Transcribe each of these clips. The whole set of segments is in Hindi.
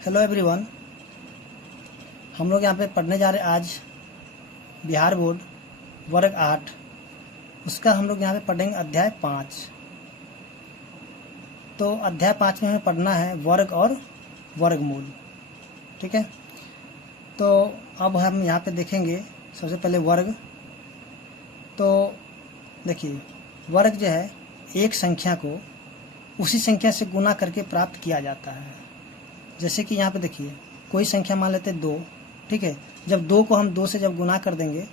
Hello everyone. हम लोग यहाँ पे पढ़ने जा रहे हैं आज बिहार बोर्ड वर्ग 8। उसका हम लोग यहाँ पे पढ़ेंगे अध्याय 5। तो अध्याय 5 में हमें पढ़ना है वर्ग और वर्गमूल। ठीक है, तो अब हम यहाँ पे देखेंगे सबसे पहले वर्ग। तो देखिए, वर्ग जो है एक संख्या को उसी संख्या से गुना करके प्राप्त किया जाता है। जैसे कि यहाँ पे देखिए, कोई संख्या मान लेते 2। ठीक है, जब 2 को हम 2 से जब गुना कर देंगे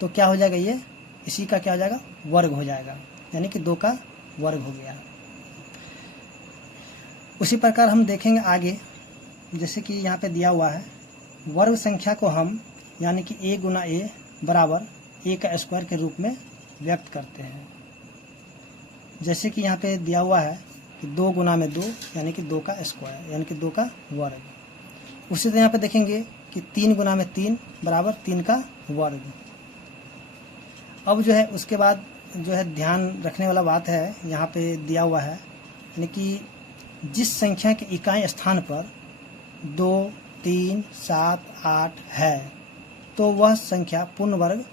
तो क्या हो जाएगा, ये इसी का क्या हो जाएगा, वर्ग हो जाएगा, यानी कि 2 का वर्ग हो गया। उसी प्रकार हम देखेंगे आगे, जैसे कि यहाँ पे दिया हुआ है वर्ग संख्या को हम यानी कि a गुना a बराबर a का स्क्वायर के रूप में व्यक्त करते हैं। जैसे कि यहाँ पे दिया हुआ है कि 2 गुना में 2 यानी कि 2 का स्क्वायर यानी कि 2 का वर्ग। उसी तरह यहाँ पे देखेंगे कि 3 गुना में 3 बराबर 3 का वर्ग। अब जो है उसके बाद जो है ध्यान रखने वाला बात है, यहाँ पे दिया हुआ है यानी कि जिस संख्या के इकाई स्थान पर 2, 3, 7, 8 है तो वह संख्या पूर्ण वर्ग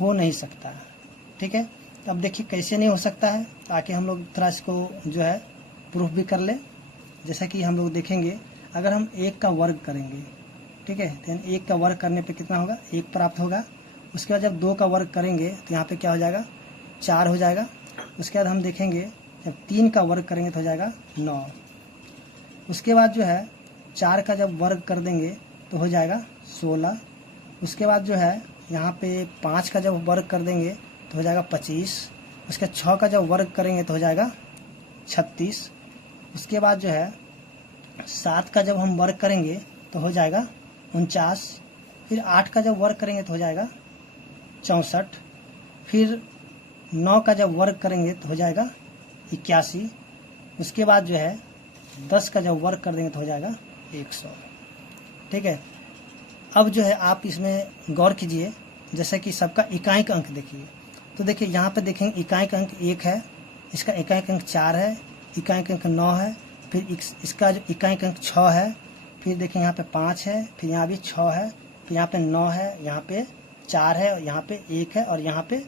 हो नहीं सकता। ठीक है, अब देखिए कैसे नहीं हो सकता है, ताकि हम लोग थोड़ा इसको जो है प्रूफ भी कर ले। जैसा कि हम लोग देखेंगे, अगर हम 1 का वर्ग करेंगे, ठीक है, तो 1 का वर्ग करने पे कितना होगा, 1 प्राप्त होगा। उसके बाद जब 2 का वर्ग करेंगे तो यहाँ पे क्या हो जाएगा, 4 हो जाएगा। उसके बाद हम देखेंगे जब 3 का वर्ग करेंगे तो हो जाएगा 9। उसके बाद जो है 4 का जब वर्ग कर देंगे तो हो जाएगा 16। उसके बाद जो है यहाँ पे 5 का जब वर्ग कर देंगे तो हो जाएगा 25। उसके 6 का जब वर्ग करेंगे तो हो जाएगा 36। उसके बाद जो है 7 का जब हम वर्ग करेंगे तो हो जाएगा 49। फिर 8 का जब वर्ग करेंगे तो हो जाएगा 64। फिर 9 का जब वर्ग करेंगे तो हो जाएगा 81। उसके बाद जो है 10 का जब वर्ग कर देंगे तो हो जाएगा 100। ठीक है, अब जो है आप इसमें गौर कीजिए, जैसे कि सबका इकाई का अंक देखिए। तो देखिए यहाँ पे देखेंगे इकाई का अंक 1 है, इसका इकाई का अंक 4 है, इकाई का अंक 9 है, फिर इसका जो इकाई का अंक 6 है, फिर देखें यहाँ पे 5 है, फिर यहाँ भी 6 है, फिर यहाँ पे 9 है, यहाँ पे 4 है, और यहाँ पे 1 है, और यहाँ पे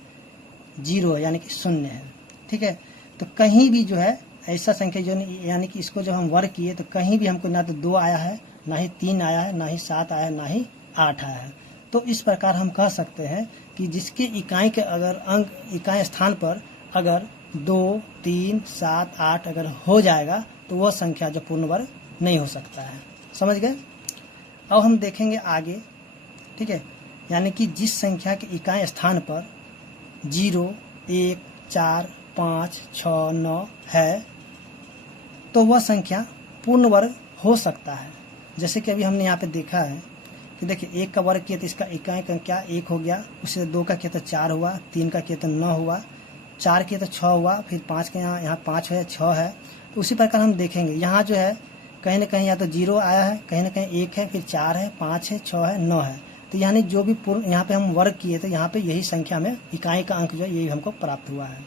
0 है यानी कि 0 है। ठीक है, तो कहीं भी जो है ऐसा संख्या जो यानी कि इसको जब हम वर्ग किए तो कहीं भी हमको ना तो 2 आया है, ना ही 3 आया है, ना ही 7 आया है, ना ही 8 आया है। तो इस प्रकार हम कह सकते हैं कि जिसके इकाई के अगर अंक इकाई स्थान पर अगर 2, 3, 7, 8 अगर हो जाएगा तो वह संख्या जो पूर्ण वर्ग नहीं हो सकता है। समझ गए? अब हम देखेंगे आगे। ठीक है, यानी कि जिस संख्या के इकाई स्थान पर 0, 1, 4, 5, 6, 9 है तो वह संख्या पूर्ण वर्ग हो सकता है। जैसे कि अभी हमने यहाँ पे देखा है कि देखिए 1 का वर्ग किया तो इसका इकाई का क्या 1 हो गया, उससे 2 का किया तो 4 हुआ, 3 का किया तो 9 हुआ, 4 किया तो 6 हुआ, फिर 5 का यहाँ 5 है, 6 है। तो उसी प्रकार हम देखेंगे यहाँ जो है कहीं ना कहीं या तो 0 आया है, कहीं ना कहीं 1 है, फिर 4 है, 5 है, 6 है, 9 है। तो यानी जो भी पूर्ण यहाँ पे हम वर्ग किए तो यहाँ पे यही संख्या में इकाई का अंक जो है यही हमको प्राप्त हुआ है।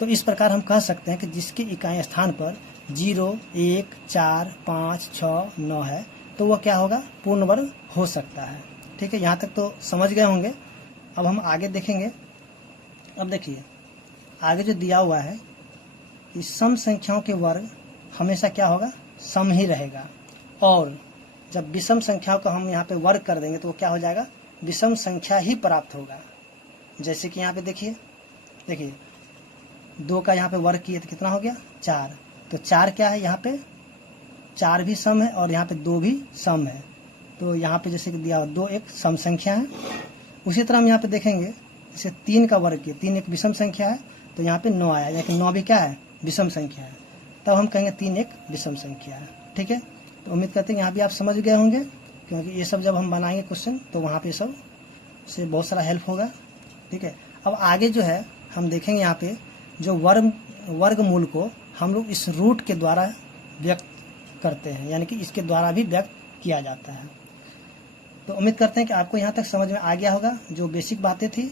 तो इस प्रकार हम कह सकते हैं कि जिसके इकाई स्थान पर 0, 1, 4, 5, 6, 9 है तो वह क्या होगा, पूर्ण वर्ग हो सकता है। ठीक है, यहाँ तक तो समझ गए होंगे। अब हम आगे देखेंगे। अब देखिए आगे जो दिया हुआ है कि सम संख्याओं के वर्ग हमेशा क्या होगा, सम ही रहेगा, और जब विषम संख्याओं को हम यहाँ पे वर्ग कर देंगे तो वो क्या हो जाएगा, विषम संख्या ही प्राप्त होगा। जैसे कि यहाँ पे देखिए 2 का यहाँ पे वर्ग किए तो कितना हो गया, 4। तो 4 क्या है, यहाँ पे 4 भी सम है और यहाँ पे 2 भी सम है। तो यहाँ पे जैसे कि दिया 2 एक सम संख्या है। उसी तरह हम यहाँ पे देखेंगे जैसे 3 का वर्ग किया, 3 एक विषम संख्या है, तो यहाँ पे 9 आया, यानी कि 9 भी क्या है, विषम संख्या है। तब हम कहेंगे 3 एक विषम संख्या है। ठीक है, तो उम्मीद करते हैं यहाँ भी आप समझ गए होंगे, क्योंकि ये सब जब हम बनाएंगे क्वेश्चन तो वहाँ पे सब से बहुत सारा हेल्प होगा। ठीक है, अब आगे जो है हम देखेंगे यहाँ पे जो वर्गमूल को हम लोग इस रूट के द्वारा व्यक्त करते हैं, यानी कि इसके द्वारा भी व्यक्त किया जाता है। तो उम्मीद करते हैं कि आपको यहाँ तक समझ में आ गया होगा जो बेसिक बातें थी।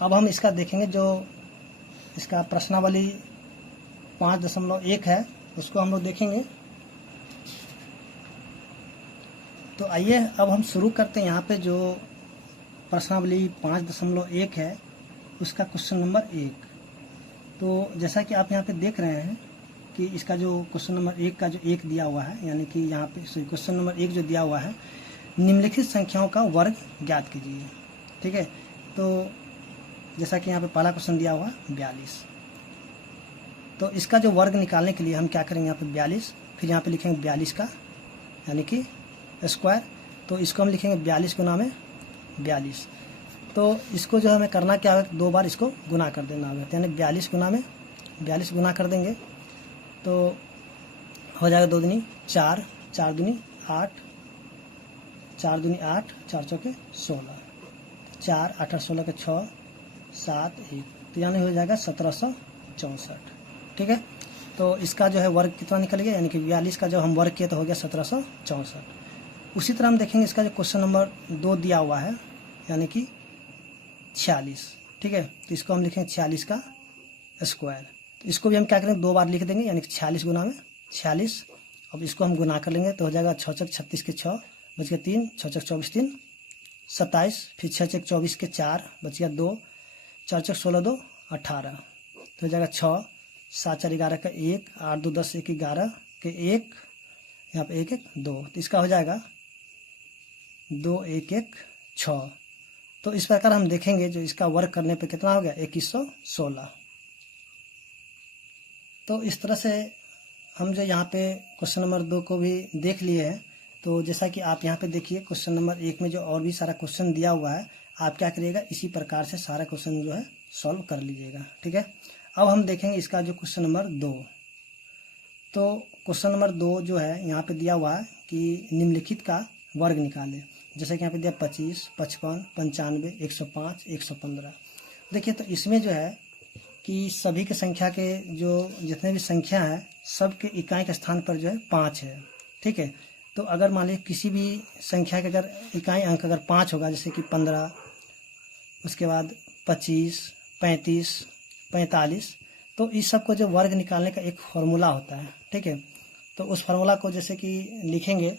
अब हम इसका देखेंगे, जो इसका प्रश्नावली 5.1 है उसको हम लोग देखेंगे। तो आइए अब हम शुरू करते हैं। यहाँ पे जो प्रश्नावली 5.1 है उसका क्वेश्चन नंबर 1। तो जैसा कि आप यहाँ पे देख रहे हैं कि इसका जो क्वेश्चन नंबर 1 का जो 1 दिया हुआ है, यानी कि यहाँ पे क्वेश्चन नंबर 1 जो दिया हुआ है, निम्नलिखित संख्याओं का वर्ग ज्ञात कीजिए। ठीक है, तो जैसा कि यहाँ पे पहला क्वेश्चन दिया हुआ 42, तो इसका जो वर्ग निकालने के लिए हम क्या करेंगे, यहाँ पे 42, फिर यहाँ पे लिखेंगे 42 का यानी कि स्क्वायर, तो इसको हम लिखेंगे 42 गुना में 42। तो इसको जो हमें करना क्या है, 2 बार इसको गुना कर देना होगा, यानी 42 गुना में 42 गुना कर देंगे तो हो जाएगा 2 दूनी 4, 4 दूनी 8, 4 दूनी 8, 4 चौके 16, 4 8 16 के 6 7 1, तो यानी हो जाएगा 1764। ठीक है, तो इसका जो है वर्ग कितना निकल गया, यानी कि 42 का जब हम वर्ग किए तो हो गया 1764। उसी तरह हम देखेंगे इसका जो क्वेश्चन नंबर 2 दिया हुआ है यानी कि 46। ठीक है, तो इसको हम लिखेंगे 46 का स्क्वायर, तो इसको भी हम क्या करेंगे 2 बार लिख देंगे, यानी कि 46 गुना में 46। अब इसको हम गुना कर लेंगे तो हो जाएगा 6 चक 36 के 6 बच गया 3, 6 चक 24 3 27, फिर 6 चक 24 के 4 बच गया 2, 4 चक 16 2 18, तो हो जाएगा 6, 7 4 11 का 1, 8 2 10 1 11 के 1, यहाँ पे 1 1 2, तो इसका हो जाएगा 2 1 1 6। तो इस प्रकार हम देखेंगे जो इसका वर्ग करने पे कितना हो गया 2116। तो इस तरह से हम जो यहाँ पे क्वेश्चन नंबर 2 को भी देख लिए हैं। तो जैसा कि आप यहाँ पे देखिए क्वेश्चन नंबर 1 में जो और भी सारा क्वेश्चन दिया हुआ है, आप क्या करिएगा इसी प्रकार से सारा क्वेश्चन जो है सॉल्व कर लीजिएगा। ठीक है, अब हम देखेंगे इसका जो क्वेश्चन नंबर 2। तो क्वेश्चन नंबर 2 जो है यहाँ पे दिया हुआ है कि निम्नलिखित का वर्ग निकालें। जैसे कि यहाँ पे दिया 25 55 95 105 115। देखिए तो इसमें जो है कि सभी के संख्या के जो जितने भी संख्या है सब के इकाई के स्थान पर जो है 5 है। ठीक है, तो अगर मान लीजिए किसी भी संख्या के अगर इकाई अंक अगर 5 होगा, जैसे कि 15, उसके बाद 25 35 45, तो इस सब को जो वर्ग निकालने का एक फॉर्मूला होता है। ठीक है, तो उस फार्मूला को जैसे कि लिखेंगे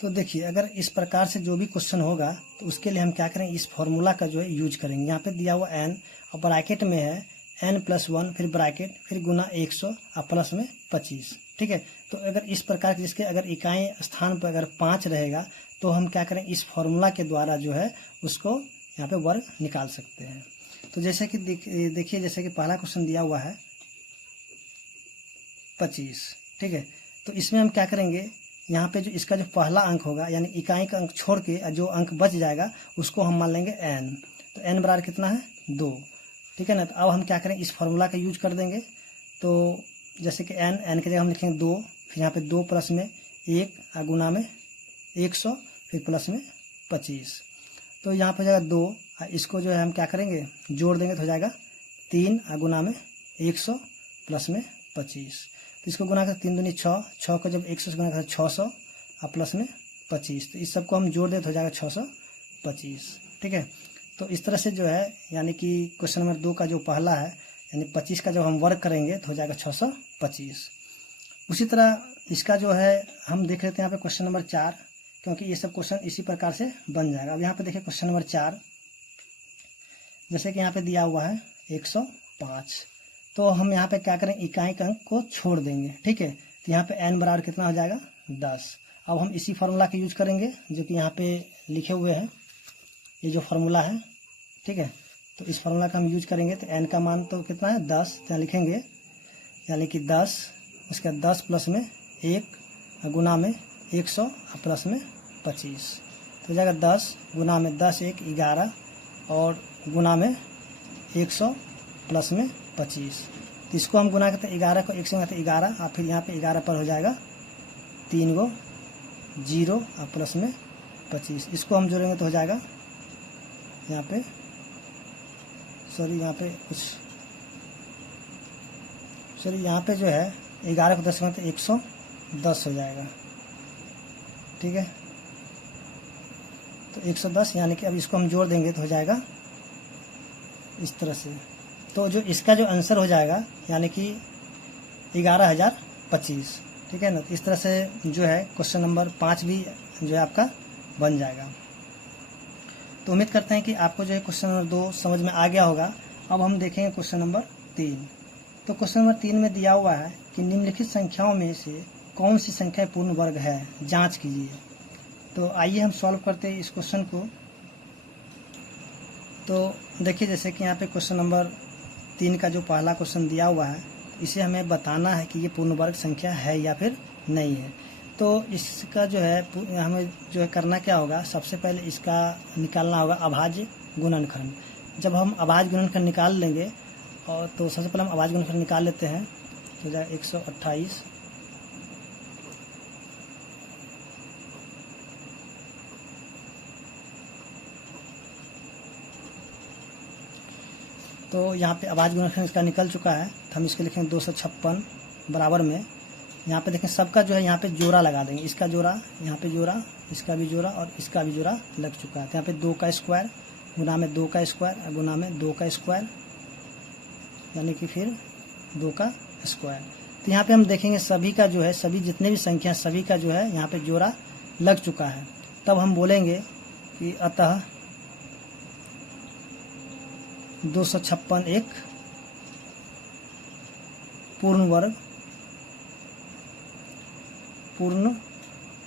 तो देखिए अगर इस प्रकार से जो भी क्वेश्चन होगा तो उसके लिए हम क्या करेंगे, इस फार्मूला का जो है यूज करेंगे। यहाँ पे दिया हुआ n और ब्रैकेट में है n+1, फिर ब्रैकेट, फिर गुना 100 और प्लस में 25। ठीक है, तो अगर इस प्रकार के जिसके अगर इकाई स्थान पर अगर 5 रहेगा तो हम क्या करें इस फार्मूला के द्वारा जो है उसको यहाँ पे वर्ग निकाल सकते हैं। तो जैसे कि देखिए जैसे कि पहला क्वेश्चन दिया हुआ है 25। ठीक है, तो इसमें हम क्या करेंगे, यहाँ पे जो इसका जो पहला अंक होगा यानी इकाई का अंक छोड़ के जो अंक बच जाएगा उसको हम मान लेंगे n। तो n बराबर कितना है 2। ठीक है ना, तो अब हम क्या करें इस फार्मूला का यूज कर देंगे। तो जैसे कि n की जगह हम लिखेंगे 2, फिर यहाँ पे 2 प्लस में 1 और गुना में 100, फिर प्लस में 25। तो यहाँ पे हो जाएगा 2, इसको जो है हम क्या करेंगे जोड़ देंगे तो हो जाएगा 3 और गुना में 100 प्लस में 25। तो इसको गुना कर 3 दूनी 6, 6 को जब 100 से गुना कर 600 और प्लस में 25, तो इस सबको हम जोड़ दें तो हो जाएगा 625। ठीक है, तो इस तरह से जो है यानी कि क्वेश्चन नंबर 2 का जो पहला है यानी 25 का जब हम वर्ग करेंगे तो हो जाएगा 625। उसी तरह इसका जो है हम देख लेते हैं यहाँ पे क्वेश्चन नंबर 4, क्योंकि ये सब क्वेश्चन इसी प्रकार से बन जाएगा। अब यहाँ पे देखिए क्वेश्चन नंबर 4, जैसे कि यहाँ पे दिया हुआ है 105, तो हम यहाँ पे क्या करें इकाई के अंक को छोड़ देंगे। ठीक है, तो यहाँ पे n बराबर कितना हो जाएगा 10। अब हम इसी फार्मूला का यूज करेंगे जो कि यहाँ पे लिखे हुए हैं, ये जो फार्मूला है। ठीक है, तो इस फार्मूला का हम यूज करेंगे तो n का मान तो कितना है 10, तो यहाँ लिखेंगे यानी कि 10, उसका 10 प्लस में 1 गुना में 100 और प्लस में 25, तो हो जाएगा 10 गुना में 10 1 11 और गुना में 100 प्लस में 25। तो इसको हम गुना करते 11 को 1 से गुना 11 और फिर यहाँ पे 11 पर हो जाएगा 3 गो 0 और प्लस में 25। इसको हम जोड़ेंगे तो हो जाएगा यहाँ पे यहाँ पे जो है 11 को 10 से गुना 110 हो जाएगा। ठीक है, तो 110 यानी कि अब इसको हम जोड़ देंगे तो हो जाएगा इस तरह से। तो जो इसका जो आंसर हो जाएगा यानी कि 11,025। ठीक है ना। तो इस तरह से जो है क्वेश्चन नंबर 5 भी जो है आपका बन जाएगा। तो उम्मीद करते हैं कि आपको जो है क्वेश्चन नंबर 2 समझ में आ गया होगा। अब हम देखेंगे क्वेश्चन नंबर 3। तो क्वेश्चन नंबर 3 में दिया हुआ है कि निम्नलिखित संख्याओं में से कौन सी संख्या पूर्ण वर्ग है, जांच कीजिए। तो आइए हम सॉल्व करते हैं इस क्वेश्चन को। तो देखिए जैसे कि यहाँ पे क्वेश्चन नंबर 3 का जो पहला क्वेश्चन दिया हुआ है, इसे हमें बताना है कि ये पूर्ण वर्ग संख्या है या फिर नहीं है। तो इसका जो है हमें जो है करना क्या होगा, सबसे पहले इसका निकालना होगा अभाज्य गुणनखंड। जब हम अभाज्य गुणनखंड निकाल लेंगे और तो सबसे पहले हम अभाज्य गुणनखंड निकाल लेते हैं। तो जाए 128 तो यहाँ पे अभाज्य गुणनखंड इसका निकल चुका है। तो हम इसके लिखेंगे 256 बराबर में यहाँ पे देखें सबका जो है यहाँ पे जोड़ा लगा देंगे। इसका जोड़ा, यहाँ पे जोड़ा, इसका भी जोड़ा और इसका भी जोड़ा लग चुका है। तो यहाँ पे 2 का स्क्वायर गुना में 2 का स्क्वायर गुना में 2 का स्क्वायर यानी कि फिर 2 का स्क्वायर। तो यहाँ पे हम देखेंगे सभी का जो है, सभी जितने भी संख्या सभी का जो है यहाँ पे जोड़ा लग चुका है। तब हम बोलेंगे कि अतः 256 एक पूर्ण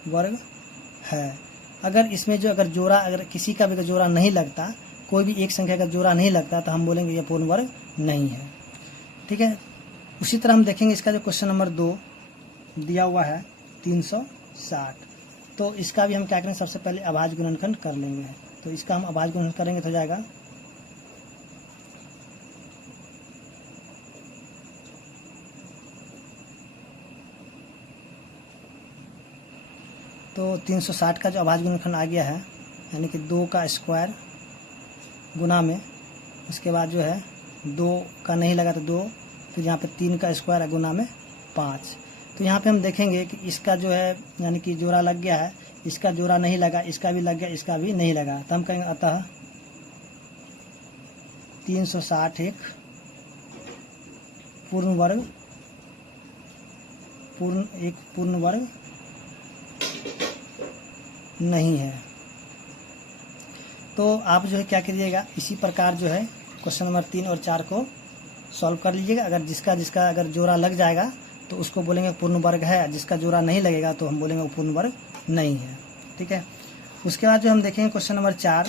वर्ग है। अगर इसमें जो अगर जोड़ा, अगर किसी का भी जोड़ा नहीं लगता, कोई भी एक संख्या का जोड़ा नहीं लगता, तो हम बोलेंगे यह पूर्ण वर्ग नहीं है। ठीक है। उसी तरह हम देखेंगे इसका जो क्वेश्चन नंबर 2 दिया हुआ है 360। तो इसका भी हम क्या करेंगे, सबसे पहले अभाज्य गुणनखंड कर लेंगे। तो इसका हम अभाज्य गुणनखंड करेंगे तो हो जाएगा 360 का जो अभाज्य गुणनखंड आ गया है यानी कि 2 का स्क्वायर गुना में, उसके बाद जो है 2 का नहीं लगा तो 2, फिर यहाँ पे 3 का स्क्वायर गुना में 5। तो यहाँ पे हम देखेंगे कि इसका जो है यानी कि जोड़ा लग गया है, इसका जोड़ा नहीं लगा, इसका भी लग गया, इसका भी नहीं लगा। तो हम कहेंगे अतः 360 एक पूर्ण वर्ग नहीं है। तो आप जो है क्या करिएगा, इसी प्रकार जो है क्वेश्चन नंबर 3 और 4 को सॉल्व कर लीजिएगा। अगर जिसका अगर जोड़ा लग जाएगा तो उसको बोलेंगे पूर्ण वर्ग है, जिसका जोड़ा नहीं लगेगा तो हम बोलेंगे वो पूर्ण वर्ग नहीं है। ठीक है। उसके बाद जो हम देखेंगे क्वेश्चन नंबर 4।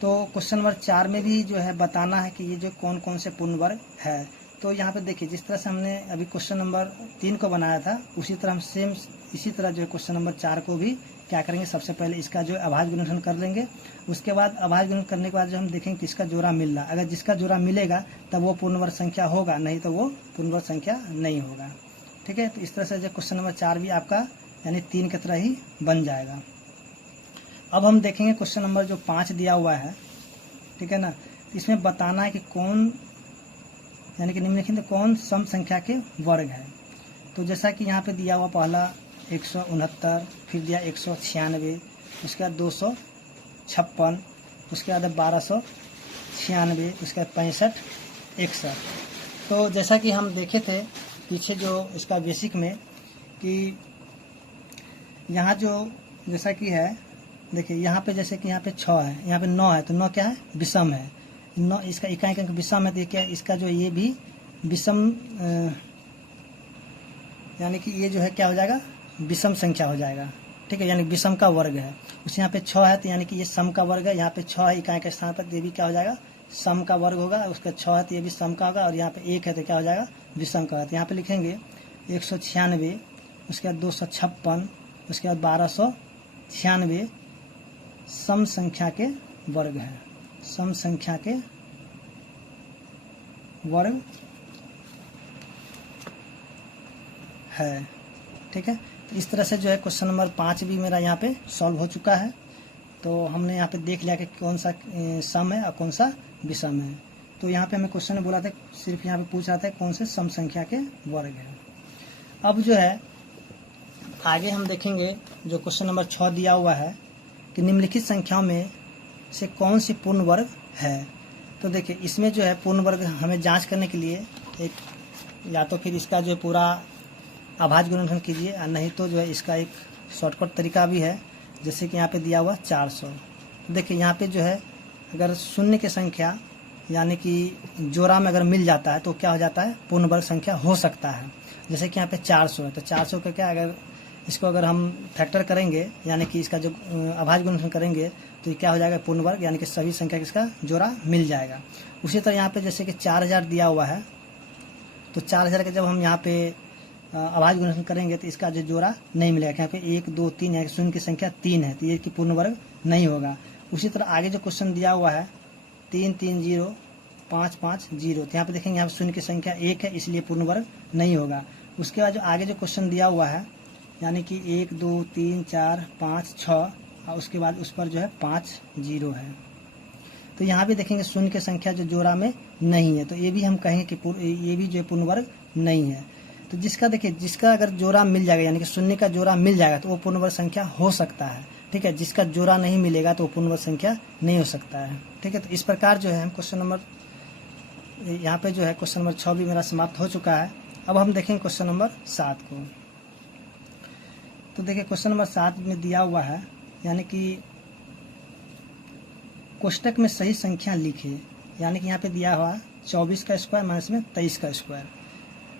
तो क्वेश्चन नंबर 4 में भी जो है बताना है कि ये जो कौन कौन से पूर्ण वर्ग है। तो यहाँ पे देखिए जिस तरह से हमने अभी क्वेश्चन नंबर 3 को बनाया था, उसी तरह हम सेम इसी तरह जो है क्वेश्चन नंबर 4 को भी क्या करेंगे, सबसे पहले इसका जो अभाज्य गुणनखंड कर लेंगे। उसके बाद अभाज्य गुणनखंड करने के बाद जो हम देखेंगे कि इसका जोड़ा मिल रहा, अगर जिसका जोड़ा मिलेगा तब वो पूर्ण वर्ग संख्या होगा, नहीं तो वो पूर्ण वर्ग संख्या नहीं होगा। ठीक है। तो इस तरह से जो क्वेश्चन नंबर 4 भी आपका यानी 3 की तरह ही बन जाएगा। अब हम देखेंगे क्वेश्चन नंबर जो 5 दिया हुआ है। ठीक है ना। इसमें बताना है कि कौन यानी कि निम्नलिखित कौन सम संख्या के वर्ग है। तो जैसा कि यहाँ पे दिया हुआ पहला 169, फिर दिया 196, उसके बाद 256, उसके बाद 1296, उसके बाद 65, 61। तो जैसा कि हम देखे थे पीछे जो इसका बेसिक में कि यहाँ जो जैसा कि है, देखिए यहाँ पे जैसे कि यहाँ पे 6 है, यहाँ पे 9 है, तो 9 क्या है, विषम है। 9 इसका इकाई अंक विषम है, तो क्या इसका जो ये भी विषम यानी कि ये जो है क्या हो जाएगा, विषम संख्या हो जाएगा। ठीक है। यानी विषम का वर्ग है। उस यहाँ पे 6 है तो यानी कि ये सम का वर्ग है। यहाँ पे 6 है इकाई के स्थान पर, ये भी क्या हो जाएगा, सम का वर्ग होगा। उसका 6 है तो ये भी सम का होगा, और यहाँ पे 1 है तो क्या हो जाएगा, विषम का। तो यहाँ पे लिखेंगे 196, उसके बाद 256, उसके बाद 1296 सम संख्या के वर्ग है, सम संख्या के वर्ग है। ठीक है। तो इस तरह से जो है क्वेश्चन नंबर 5 भी मेरा यहाँ पे सॉल्व हो चुका है। तो हमने यहाँ पे देख लिया कि कौन सा सम है और कौन सा विषम है। तो यहाँ पे हमें क्वेश्चन में बोला था, सिर्फ यहाँ पे पूछ रहा था कौन से सम संख्या के वर्ग है। अब जो है आगे हम देखेंगे जो क्वेश्चन नंबर 6 दिया हुआ है कि निम्नलिखित संख्याओं में से कौन सी पूर्ण वर्ग है। तो देखिए इसमें जो है पूर्ण वर्ग हमें जांच करने के लिए एक या तो फिर इसका जो पूरा अभाज्य गुणनखंड कीजिए, और नहीं तो जो है इसका एक शॉर्टकट तरीका भी है, जैसे कि यहाँ पे दिया हुआ 400। देखिए यहाँ पे जो है अगर शून्य की संख्या यानी कि जोड़ा में अगर मिल जाता है तो क्या हो जाता है, पूर्ण वर्ग संख्या हो सकता है। जैसे कि यहाँ पे 400 है, तो 400 का क्या, अगर इसको अगर हम फैक्टर करेंगे यानी कि इसका जो अभाज्य गुणनखंड करेंगे तो ये क्या हो जाएगा, पूर्ण वर्ग, यानी कि सभी संख्या का इसका जोड़ा मिल जाएगा। उसी तरह यहाँ पे जैसे कि 4000 दिया हुआ है, तो 4000 का जब हम यहाँ पे अभाज्य गुणनखंड करेंगे तो इसका जो जोड़ा नहीं मिलेगा। यहाँ पे 1 2 3 है, शून्य की संख्या 3 है, तो ये कि पूर्ण वर्ग नहीं होगा। उसी तरह आगे जो क्वेश्चन दिया हुआ है 3 3 0 5 5 0, तो यहाँ पे देखेंगे यहाँ पे शून्य की संख्या 1 है, इसलिए पूर्ण वर्ग नहीं होगा। उसके बाद जो आगे जो क्वेश्चन दिया हुआ है यानी कि 1 2 3 4 5 6, और उसके बाद उस पर जो है 5 0 है, तो यहाँ भी देखेंगे शून्य की संख्या जो जोड़ा में नहीं है, तो ये भी हम कहेंगे कि ये भी जो है पूर्ण वर्ग नहीं है। तो जिसका देखिए जिसका अगर जोड़ा मिल जाएगा यानी कि शून्य का जोड़ा मिल जाएगा तो वो पूर्ण वर्ग संख्या हो सकता है, ठीक है। जिसका जोड़ा नहीं मिलेगा तो वो पूर्ण वर्ग संख्या नहीं हो सकता है, ठीक है। तो इस प्रकार जो है हम क्वेश्चन नंबर, यहाँ पे जो है क्वेश्चन नंबर 6 भी मेरा समाप्त हो चुका है। अब हम देखेंगे क्वेश्चन नंबर 7 को। तो देखिए क्वेश्चन नंबर 7 में दिया हुआ है यानी कि कोष्टक में सही संख्या लिखिए, यानी कि यहाँ पे दिया हुआ 24 का स्क्वायर माइनस में 23 का स्क्वायर।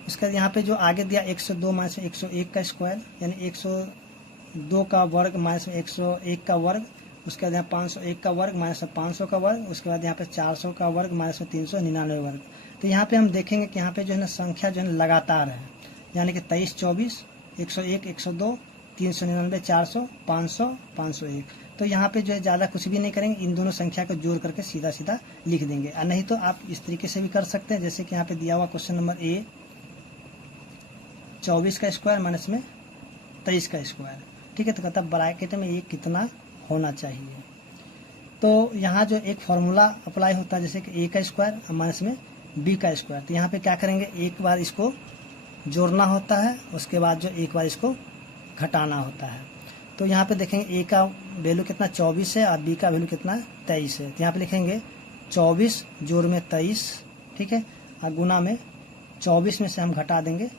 उसका यहाँ पे जो आगे दिया 102 माइनस में 101 का स्क्वायर, यानी 102 का वर्ग माइनस में 101 का वर्ग। उसके बाद यहाँ 501 का वर्ग माइनस में 500 का वर्ग। उसके बाद यहाँ पे 400 का वर्ग माइनस में 399 वर्ग। तो यहाँ पे हम देखेंगे कि यहाँ पे जो है ना संख्या जो है लगातार है, यानी कि 23 24 101 102 399 400 500 501। तो यहाँ पे जो है ज़्यादा कुछ भी नहीं करेंगे, इन दोनों संख्या को जोड़ करके सीधा सीधा लिख देंगे। और नहीं तो आप इस तरीके से भी कर सकते हैं, जैसे कि यहाँ पे दिया हुआ क्वेश्चन नंबर ए 24 का स्क्वायर माइनस में 23 का स्क्वायर, ठीक है। तो कहता है ब्रैकेट में ये कितना होना चाहिए। तो यहाँ जो एक फॉर्मूला अप्लाई होता है, जैसे कि ए का स्क्वायर माइनस में बी का स्क्वायर। तो यहाँ पे क्या करेंगे, एक बार इसको जोड़ना होता है, उसके बाद जो एक बार इसको घटाना होता है। तो यहाँ पे देखेंगे ए का वैल्यू कितना 24 है और बी का वैल्यू कितना 23 है। तो यहाँ पे लिखेंगे 24 जोड़ में 23, ठीक है, और गुना में 24 में से हम घटा देंगे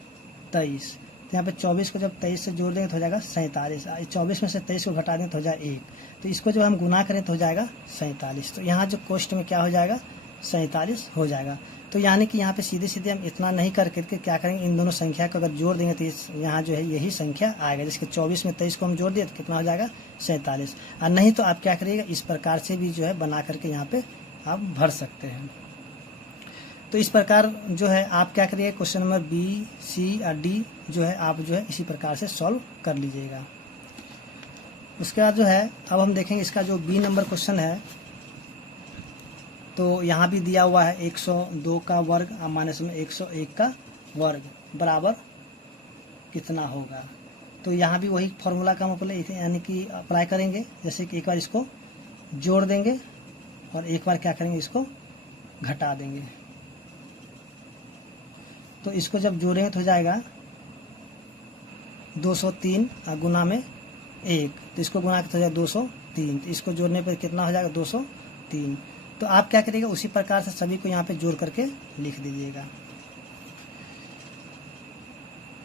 23। तो यहाँ पे 24 को जब 23 से जोड़ देंगे तो हो जाएगा 47। 24 में से 23 को घटा देंगे तो हो जाएगा 1। तो इसको जब हम गुना करें तो हो जाएगा 47। तो यहाँ जो कोष्ट में क्या हो जाएगा, 47 हो जाएगा। तो यानी कि यहाँ पे सीधे सीधे हम इतना नहीं कर करके क्या करेंगे, इन दोनों संख्या को अगर जोड़ देंगे तो यहाँ जो है यही संख्या आएगा। जैसे 24 में 23 को हम जोड़ दिए तो कितना हो जाएगा 47। और नहीं तो आप क्या करिएगा, इस प्रकार से भी जो है बना करके यहाँ पे आप भर सकते हैं। तो इस प्रकार जो है आप क्या करिएगा, क्वेश्चन नंबर बी सी और डी जो है आप जो है इसी प्रकार से सॉल्व कर लीजिएगा। उसके बाद जो है अब हम देखेंगे इसका जो बी नंबर क्वेश्चन है। तो यहाँ भी दिया हुआ है 102 का वर्ग माइनस में 101 का वर्ग बराबर कितना होगा। तो यहाँ भी वही फॉर्मूला का हम यानी कि अप्लाई करेंगे, जैसे कि एक बार इसको जोड़ देंगे और एक बार क्या करेंगे, इसको घटा देंगे। तो इसको जब जोड़ेंगे तो हो जाएगा 203 गुना में 1, तो इसको गुना करते हो जाएगा 203। तो इसको जोड़ने पर कितना हो जाएगा 203। तो आप क्या करिएगा, उसी प्रकार से सभी को यहाँ पे जोड़ करके लिख दीजिएगा।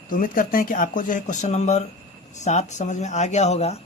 तो उम्मीद करते हैं कि आपको जो है क्वेश्चन नंबर 7 समझ में आ गया होगा।